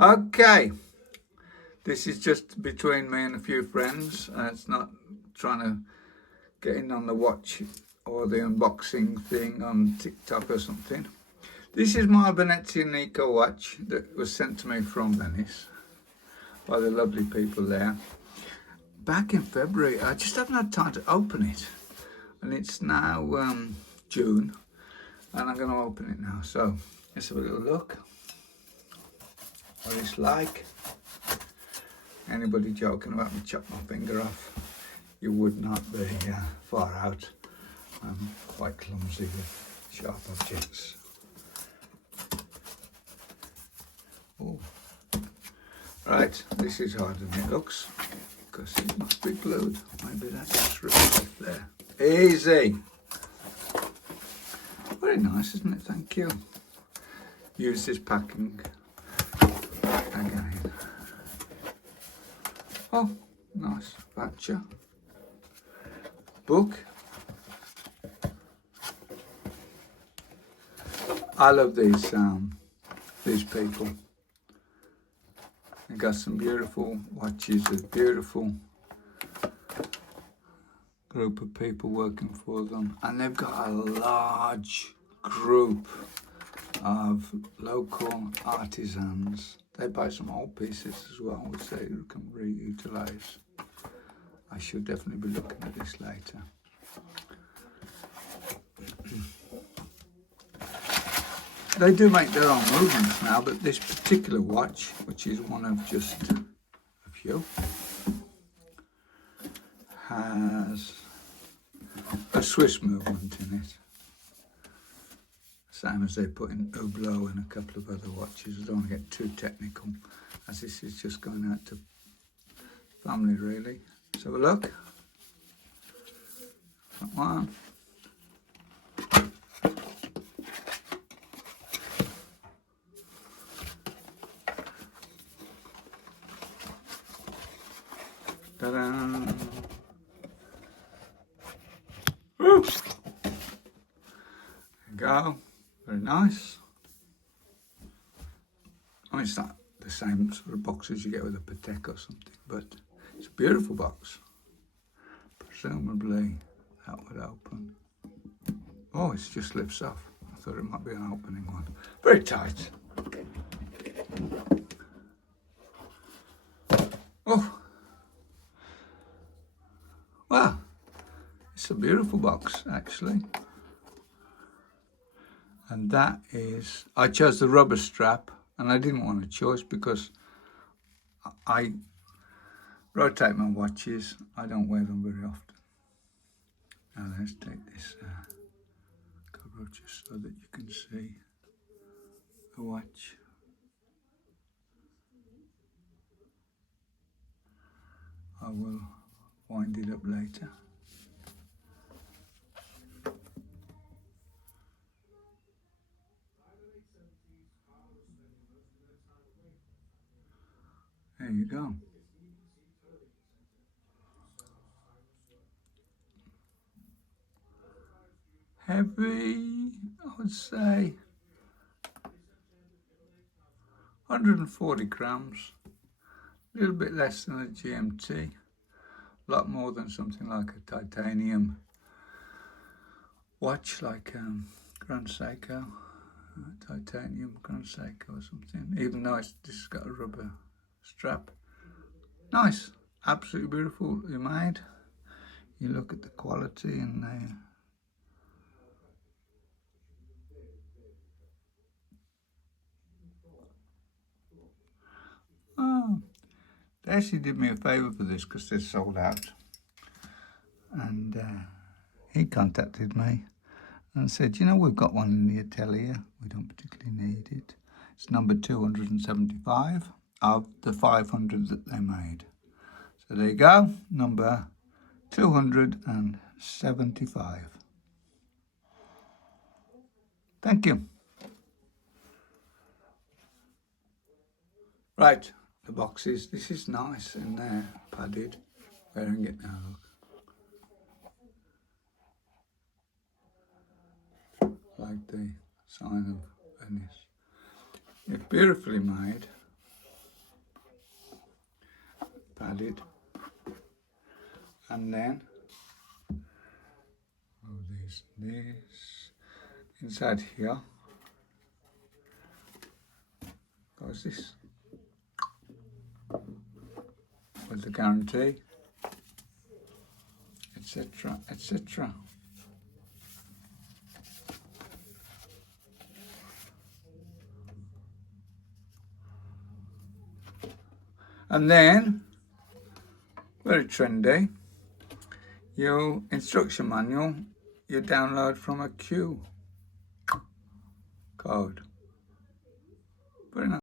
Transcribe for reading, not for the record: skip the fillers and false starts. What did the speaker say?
Okay, this is just between me and a few friends. It's not trying to get in on the watch or the unboxing thing on TikTok or something. This is my Venezianico watch that was sent to me from Venice by the lovely people there. Back in February, I just haven't had time to open it. And it's now June, and I'm going to open it now. So let's have a little look what it's like. Anybody joking about me chop my finger off, you would not be far out. I'm quite clumsy with sharp objects. Oh, right, this is harder than it looks because it must be glued. Maybe that's just ripped off there. Easy. Very nice, isn't it? Thank you. Use this packing again. Oh, nice voucher. Book. I love these people. They got some beautiful watches, a beautiful group of people working for them, and they've got a large group of local artisans. They buy some old pieces as well, which they can reutilise. I should definitely be looking at this later. They do make their own movements now, but this particular watch, which is one of just a few, has a Swiss movement in it. Same as they put in Hublot and a couple of other watches. I don't want to get too technical, as this is just going out to family really. Let's have a look. That one. Ta-da! Woo! There you go. Very nice. I mean, it's not the same sort of box as you get with a Patek or something, but it's a beautiful box. Presumably that would open. Oh, it just lifts off. I thought it might be an opening one. Very tight. Oh. Well, it's a beautiful box, actually. And that is, I chose the rubber strap, and I didn't want a choice because I rotate my watches. I don't wear them very often. Now let's take this cover off just so that you can see the watch. I will wind it up later. There you go. Heavy, I would say 140 grams, a little bit less than a GMT, a lot more than something like a titanium watch like Grand Seiko, titanium Grand Seiko or something, even though this has got a rubber strap. Nice, absolutely beautifully made. You look at the quality and they actually did me a favour for this because they're sold out. And he contacted me and said, you know, we've got one in the atelier. We don't particularly need it. It's number 275 of the 500 that they made. So there you go, number 275. Thank you. Right, the boxes. This is nice in there, padded. Wearing it now, look. Like the sign of Venice. It's beautifully made. padded. And then this inside here goes this with the guarantee, etc., etc. And then, very trendy, your instruction manual you download from a Q code. Very nice.